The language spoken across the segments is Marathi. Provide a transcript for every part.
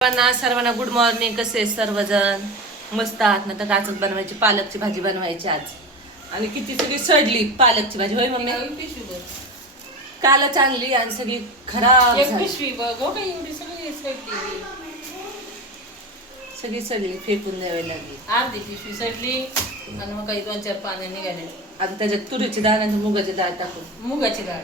सर्वांना गुड मॉर्निंग. कसे सर्वजण मस्त आहात ना? तर काचच बनवायची, पालकची भाजी बनवायची आज. आणि किती सगळी सडली पालकची भाजी. होय मम्मी? कालच आणली आणि सगळी खराब झाली. सगळी सगळी फेकून द्यावी लागली. अर्धी पिशवी सडली आणि मग काही 2-4 पाने निघाले. आता त्याच्यात तुरीची डाळ आणि मुगाची डाळ टाकून मुगाची डाळ.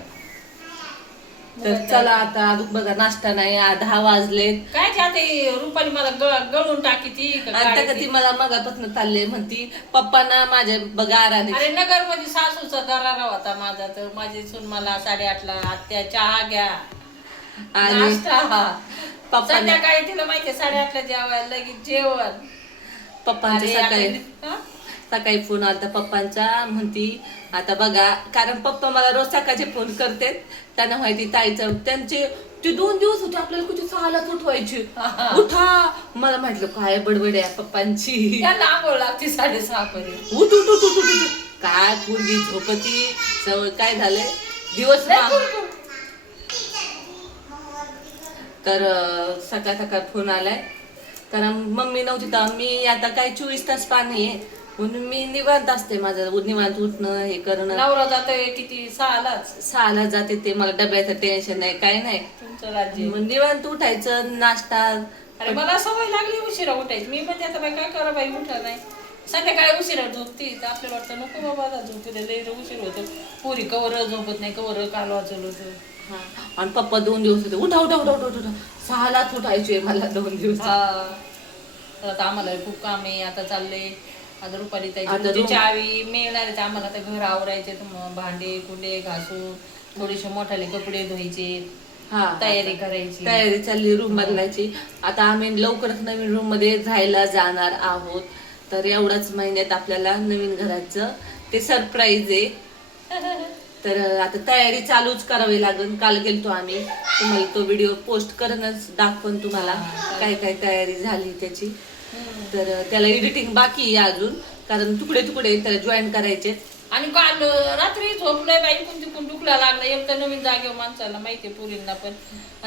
तर चला आता बघा, नाश्ता नाही, 10 वाजले. काय ते रुपाली मला गळून टाकी ती आता कधी मला मगापासून चालले म्हणती पप्पांना माझ्या बघा आराने. अरे नगर मध्ये सासूचा दरारा होता माझा, तर माझी सून मला 8:30ला आत्या चहा घ्या आणि नाश्ता. पप्पा संध्याकाळी तिला माहितीये 8:30ला जेवायला लगेच जेवण. पप्पांच्या सकाळी सकाळी फोन आलता पप्पांचा. म्हणती आता बघा, कारण पप्पा मला रोज सकाळचे फोन करते. त्यांना माहिती ताईचं त्यांचे ते 2 दिवस होते आपल्याला कुठे 6लाच उठवायची. उठा, मला म्हटलं काय बडबड आहे पप्पांची. त्यांना आंघोळ लागते 6:30 पर्यंत. उठ उठ उठ उठ उठ. काय पूर्वी झोपती सवय काय झालंय दिवस. तर सकाळ सकाळ फोन आलाय, कारण मम्मी नव्हती तर मी आता काय 24 तास पाणी आहे म्हणून मी निवांत असते. माझं निवांत उठणं हे करणं. नवरा जातोय किती 6लाच. 6ला जाते ते, मला डब्याचं टेन्शन नाही काय नाही. तुमचं राज्य मग निवांत उठायचं, नाश्ता. अरे मला सवय लागली उशिरा उठायची. मी पण आता काय करा बाई उठा नाही. संध्याकाळी उशिरा झोपती तर आपल्याला वाटतं नको बाबा झोपू दे, लई उशीर होतो. पोरी कवर झोपत नाही, कवर काल वाचल होतं. आणि पप्पा 2 दिवस होते उठा उठा उठा उठा उठा. 6लाच उठायचे मला 2 दिवस. तर आता आम्हाला खूप काम आहे. आता चाललंय आता रुपाली ताईची चावी मिळणार आहे. आम्हाला आता घर आवरायचे, भांडे कुंडे घासून थोडेसे मोठाले कपडे धुवायचे, तयारी करायची. तयारी चालली रूम बदलायची. आता आम्ही लवकरच नवीन रूम मध्ये राहायला जाणार आहोत. तर एवढ्याच महिन्यात आपल्याला नवीन घराचं ते सरप्राईज आहे. तर आता तयारी चालूच करावी लागेल. काल गेलतो आम्ही, तुम्हाला तो व्हिडिओ पोस्ट करूनच दाखवून तुम्हाला काय काय तयारी झाली त्याची. तर त्याला एडिटिंग बाकी आहे अजून, कारण तुकडे तुकडे त्याला जॉईन करायचे. आणि काल रात्री झोपलोय बाई, कोणती दुखला लागला. एक तर नवीन जागेवर माणसाला माहितीये पुरींना पण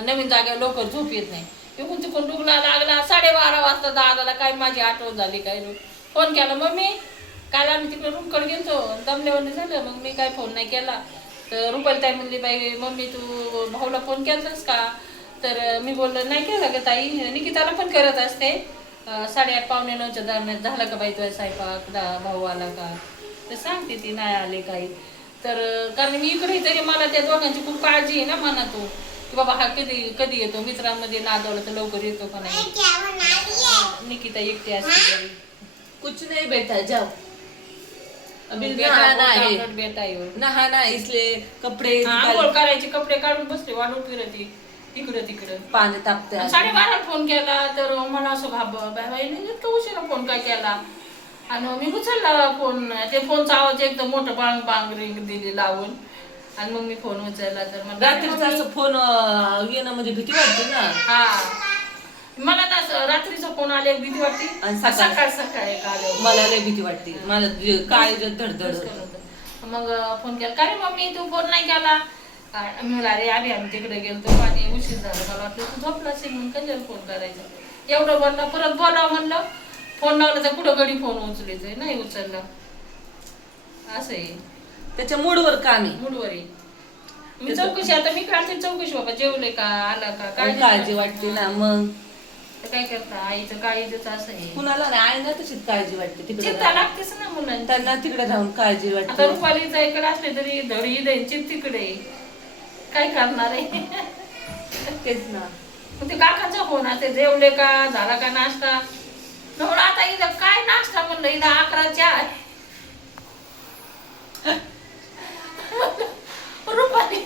नवीन जागेवर लवकर झोप येत नाही. कोणती दुखला लागला. 12:30 वाजता दादाला काय माझी आठवण झाली काय फोन केला. मम्मी काल आम्ही तिकडे रूमकडे गेलतो, दमल्यावर झालं. मग मी काय फोन नाही केला. तर रुपाली ताई म्हणली बाई मम्मी तू भाऊला फोन केलास का? तर मी बोललो नाही केला ग ताई, निकिताला पण करत असते. 8:30 पावणे 9च्या दरम्यान झाला का बाई तुझा स्वयंपाक, भाऊ आला का? तर सांगते ती नाही आले काही. तर कारण मी इकडे तरी मला त्या दोघांची खूप काळजी आहे ना मनातून, की बाबा हा कधी कधी येतो. मित्रांमध्ये नादवलं तर लवकर येतो का नाही. निकिता एकटी असते. कुछ नहीं बेटा जाओ, अभी नहाना नहाना इसलिए कपडे आंघोळ करायचे, कपडे काढून बसले वाढून फिरती इकडं तिकडं. पाणी तापते. 12:30 फोन केला तर मला असं बाई इतका उशिरा फोन काय केला. आणि मी उचलला फोन. ते फोनचा आवाज एकदम मोठं बांग बांग रिंग दिली लावून. आणि मग मी फोन उचलला तर मग रात्रीचा असं फोन येणं म्हणजे भीती वाटते ना. हा मला ना रात्रीचा फोन आले भीती वाटते. आणि सकाळी मला लय भीती वाटते. मला काय धडधड. मग फोन केला का रे मम्मी तू फोन नाही केला. मी अरे आम्ही तिकडे गेलो आणि उशीर झाला. मला वाटलं तू झोपला असेल म्हणून कशाला फोन करायचा. एवढं बोलला, परत बोलावं म्हणलं. फोन लावला तर कुठं घडी फोन उचलायचंय, नाही उचलला. असं आहे त्याच्या मूडवर काम आहे. मूडवर आहे. मी चौकशी आता मी काढते चौकशी बाबा जेवले का आला का काय काळजी वाटते ना. मग काय करता आईचं काळजीच असं आहे. कुणाला नाही, आईना तशीच काळजी वाटते. तिकडे चिंता लागतेच ना मुलांना. त्यांना तिकडे राहून काळजी आता वाटते. रुपालीचा इकडे असले तरी धडी द्यायची तिकडे काय करणार आहे. तेच ना. मग ते काकाचा फोन असते जेवले का झाला का नाश्ता. म्हणून आता इथं काय नाश्ता म्हणलं इथं 11च्या आहे. रुपाली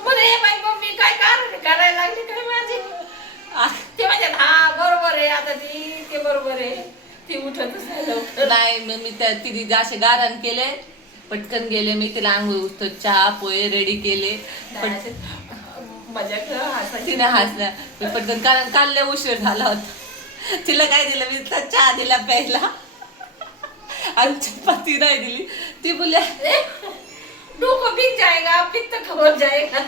म्हणे हे बाई मम्मी काय कारण करायला लागली काय माझी. ते म्हणतात हा बरोबर आहे. आता ते बरोबर आहे. ती उठतच नाही लवकर. नाही मी त्या तिने असे गारण केले, पटकन गेले. मी तिला आंघोळ उठतो, चहा पोहे रेडी केले. मजा तिने हसल्या. मी पटकन, कारण काल लय उशीर झाला होता. तिला काय दिलं मी, चहा दिला प्यायला आणि चपाती नाही दिली. ती बोलल्या डोकं बिक जाएगा, पित्त हो जाएगा,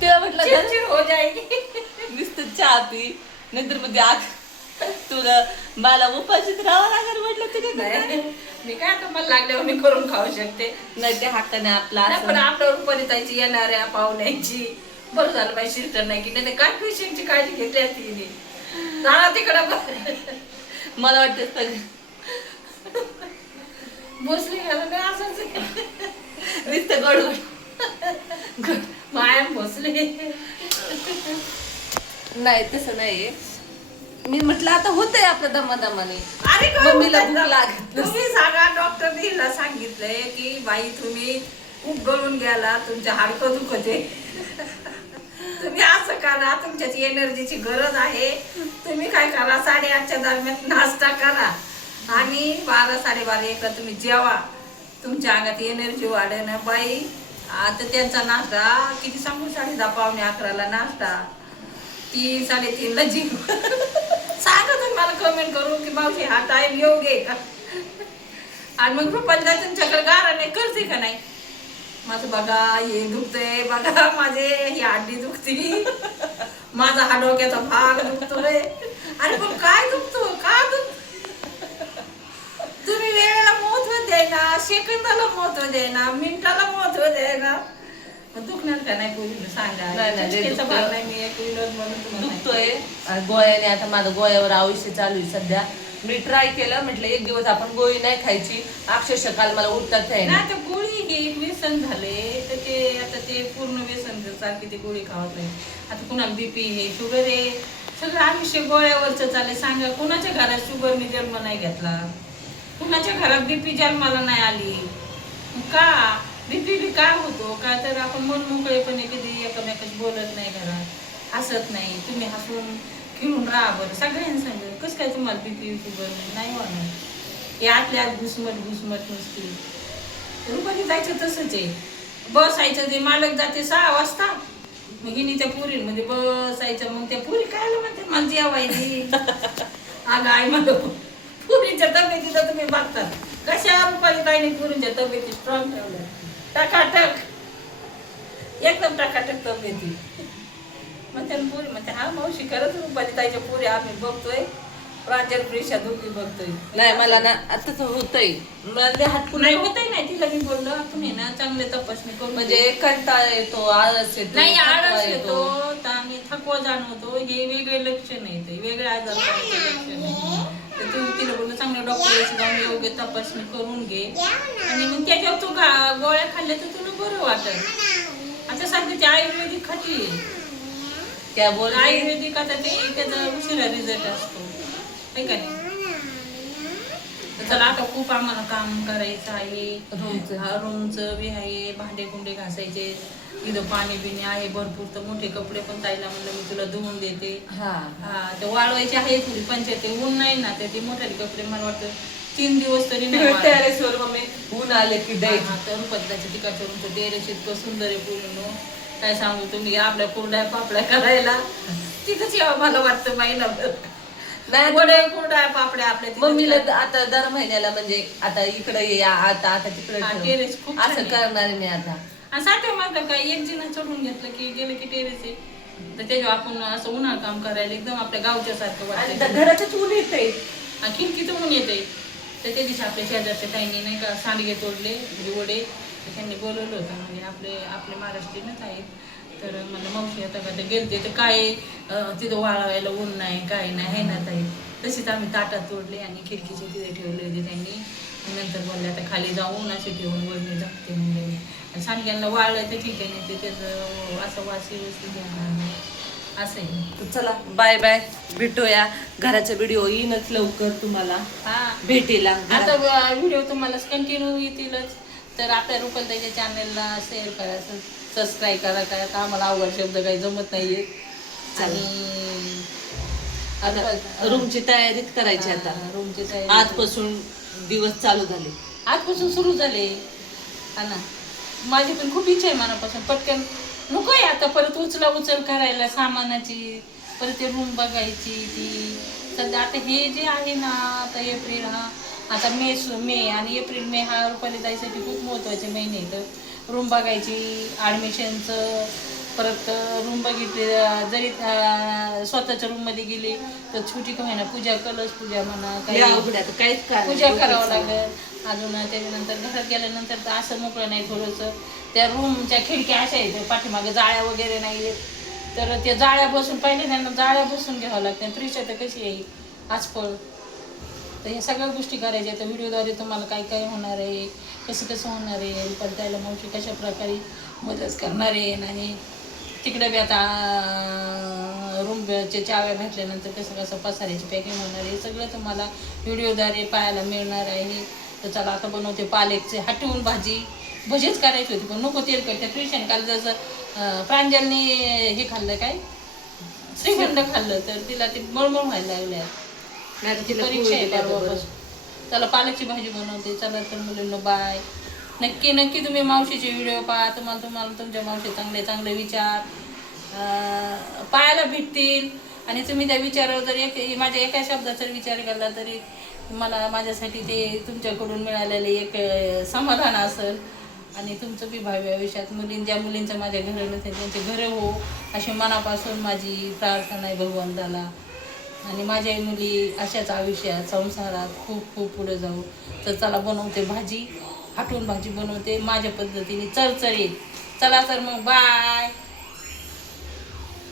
तेव्हा म्हटलं चिडचिड हो जाएगी. नुसतं चहा पी नंतर मध्ये आग तुला मला उपाशीच राहावं लागेल म्हटलं तुझ्या नाही मी काय आता मला लागल्यावर मी करून खाऊ शकते. नाही ते हक्काने आपला नाही, पण आपल्यावर परितायची येणाऱ्या पाहुण्याची बरं झालं पाहिजे शिस्टर नाही की नाही काय पेशंटची काळजी घेतली असती हिने. जाणार तिकडं मला वाटतं भोसली घालून नाही असंच नुसतं गोड माया भोसले. नाही तसं नाहीये. मी म्हटलं आता होतंय आपलं दमादमाने. अरे काय मम्मीला होतंय भूक ना? लागत नसते. तुम्ही सांगा डॉक्टरने हिला सांगितलंय की बाई तुम्ही खूप गळून गेला तुमच्या हाडकं दुखते. तुम्ही असं करा तुमच्यात एनर्जीची गरज आहे. तुम्ही काय करा 8:30च्या दरम्यान नाश्ता करा आणि 12 12:30 एकला तुम्ही जेवा. तुमच्या अंगात एनर्जी वाढेल ना बाई. आता त्यांचा नाश्ता किती सांगू 10:30 पावणे 11ला नाश्ता 3 3:30ला जेव. सांगा तुम्ही मला कमेंट करू की मावशी हा टाइम योग्य आहे का. आणि मग रुपालीला तुमच्याकडे गाराने करते का नाही. माझं बघा हे दुखतंय बघा माझे ही हड्डी दुखती माझा हा डोक्याचा भाग दुखतोय. अरे पण काय दुखतो का तुम्ही वेळेला महत्व द्यायना सेकंदाला महत्व द्यायना मिनिटाला महत्व द्यायना. दुखणार का नाही कोणी सांगा. नाही, चिचकेचा भाग नाही मी एक विनोद म्हणून तुम्हाला दुखतोय गोळ्याने. आता माझं गोळ्यावर औषध चालू आहे सध्या. मी ट्राय केलं म्हटलं एक दिवस आपण गोळी नाही खायची. अक्षरशः काल मला उठतात आहे नाही तर गोळी हे व्यसन झाले तर ते आता ते पूर्ण व्यसन सारखी ते गोळी खावत नाही. आता कुणाला बीपी हे शुगर आहे सगळं आयुष्य गोळ्यावरच चालले. सांगा कुणाच्या घरात शुगरने जन्म नाही घेतला. कुणाच्या घरात बीपी जन्माला नाही आली का. बीपी बी काय होतो का तर आपण मन मोकळेपणे कधी एकमेकाशी बोलत नाही घरात हसत नाही. तुम्ही हसून खेळून राहा बरं सगळ्यांनी सांगेल कसं काय तुम्हाला बीपी शुगर नाही होणार. हे आतल्या घुसमट नसते. रुपाली जायचं तसंच आहे. बसायचं ते मालक जाते 6 वाजता मग हिनी त्या पुरींमध्ये बसायचं. मग त्या पुरी काय म्हणते मला जेवायची. अगं आई म्हणतो पुरीच्या तब्येतीचा तुम्ही बघतात कशा रुपाली ताईने पुरींच्या तब्येती स्ट्रॉंग ठेवल्या. टकाटक एकदम टकाटक तब्येती. मग त्याला पुरी म्हणते हा मावशी खरंच रुपाली ताईच्या पुरी आम्ही बघतोय. प्रांजल प्रिशा दोघी बघतोय. नाही मला ना आताच होतंय. मला ते हात पुन्हा नाही होतही नाही तिला मी बोललो आपण आहे ना चांगले तपासणी करून म्हणजे कंटाळा येतो आळस येतो नाही थकवा आळस येतो आणि थकवा जाणवतो. हे वेगळे लक्षण येते वेगळे आजार लक्षण आहे. तर तुम्ही तिला बोललो चांगल्या डॉक्टरशी जाऊन योग्य तपासणी करून घे आणि मग त्याच्यावर तू गोळ्या खाल्ल्या तर तुला बरं वाटेल. आता सध्या ते आयुर्वेदिक खाती क्या बोल आयुर्वेदिक आता ते त्याचा उशिरा रिझल्ट असतो आहे का नाही. चला आता खूप आम्हाला काम करायचं आहे. रूमचं बी आहे भांडे कुंडे घासायचे. इथं पाणी बिणी आहे भरपूर. तर मोठे कपडे पण ताईला म्हणलं मी तुला धुवून देते. हा ते वाळवायचे आहे थोडी पंचायत ऊन नाही ना ते मोठे कपडे मला वाटतं 3 दिवस तरी नाही टेरेसवर मम्मी ऊन आले की द्यायची. तर रुपयाचं तिकडच्या रूमचं टेरेस इतकं सुंदर आहे पूर्ण काय सांगू तुम्ही आपल्या कुरड्या पापड्या करायला तिथंच यावं मला वाटतं महिनाभर. वडे कुरड्या पापड्या आपल्या मम्मीला आता दर महिन्याला म्हणजे आता इकडे ये आता तिकडे टेरेस खूप असं करणार मी आता. साठे मात्र काय एक जिना चढून घेतलं की गेलं की टेरेस आहे तर त्याच्यावर आपण असं उन्हाळ काम करायला एकदम आपल्या गावच्या सारखं वाटतं. घराच्याच ऊन येते खिडकीतून ऊन येते. तर त्या दिवशी आपल्या शेजारच्या ताईंनी नाही का सांडगे तोडले म्हणजे वडे तर त्यांनी बोलवलं होतं म्हणजे आपले महाराष्ट्रीयनच आहेत. तर मला मावशी आता का गेलते तर काय तिथं वाळवायला ऊन नाही काय नाही हे ना ताई. तशीच आम्ही ताटात तोडले आणि खिडकीचे तिथे ठेवले होते त्यांनी. नंतर बोलले आता खाली जाऊन असे ठेवून वरने जगते म्हणले. आणि सांडग्यांना वाळलं तर ठीक आहे ते त्याचं असं वासी घेणार असं आहे. तर चला बाय बाय भेटूया. घराचा व्हिडिओ येईनच लवकर तुम्हाला भेटेला. आता व्हिडिओ तुम्हाला कंटिन्यू येतीलच. तर आपल्या रुपालीताईच्या चॅनलला शेअर करा सबस्क्राईब करा. काय आता आम्हाला अवघड शब्द काही जमत नाहीये. आणि रूमची तयारीच करायची आता. रूमची तयारी आजपासून दिवस चालू झाले. आजपासून सुरू झाले हा ना. माझी पण खूप इच्छा आहे मनापासून पटकन नकोय आता परत उचल करायला सामानाची परत ते रूम बघायची ती. सध्या आता हे जे आहे ना आता एप्रिल हा आता मे आणि एप्रिल मे हा रुपालीताईसाठी खूप महत्त्वाचे महिने आहेत. रूम बघायची ॲडमिशनचं परत रूम बघितले, जरी स्वतःच्या रूममध्ये गेली तर छोटी का होईना पूजा, कलश पूजा म्हणा, काही अवघड आहे, काहीच कारण पूजा नाही. करावं लागेल. अजून त्याच्यानंतर घरात गेल्यानंतर तर असं मोकळं नाही थोडंसं. त्या रूमच्या खिडक्या अशा आहेत, पाठीमागे जाळ्या वगैरे नाही आहेत, तर त्या जाळ्या बसून पहिले त्यांना जाळ्या बसून घ्यावं लागतं. फ्रीज तर कशी येईल आजपळ. तर ह्या सगळ्या गोष्टी करायच्या. तर व्हिडिओद्वारे तुम्हाला काय काय होणार आहे, कसं कसं होणार आहे, पडद्याला मावशी कशा प्रकारे मदत करणार आहे, आणि तिकडे बी आता रूमचे चाव्या भेटल्यानंतर कसं कसं पसाऱ्याची पॅकिंग होणार आहे, सगळं तुम्हाला व्हिडिओद्वारे पाहायला मिळणार आहे. तर चला आता बनवते पालकचे हटवून भाजी. भजीच करायची होती पण नको तेलकट. त्या ट्युशन काल जसं प्रांजलने हे खाल्लं, काय श्रीखंड खाल्लं, तर तिला ते मळमळ व्हायला लागल्या. नाही तर तिला परीक्षा आहे पोळी देतात बरं. परवापासून. चला पालकची भाजी बनवते. चला तर मुलींना बाय. नक्की नक्की तुम्ही मावशीचे व्हिडिओ पहा. तुम्हाला तुमच्या मावशी चांगले चांगले विचार पाहायला भेटतील. आणि तुम्ही त्या विचारावर जर माझ्या एका शब्दाचा विचार केला तरी मला माझ्यासाठी ते तुमच्याकडून मिळालेले एक समाधान असेल. आणि तुमचं बी भावी आयुष्यात ज्या मुलींचं माझ्या घरं नसेल त्यांचे घरं हो, अशी मनापासून माझी प्रार्थना आहे भगवंताला. आणि माझ्याही मुली अशाच आयुष्यात संसारात खूप खूप पुढे जाऊ. तर चला बनवते भाजी, हटवून भाजी बनवते माझ्या पद्धतीने चरचरीत. चला तर मग बाय.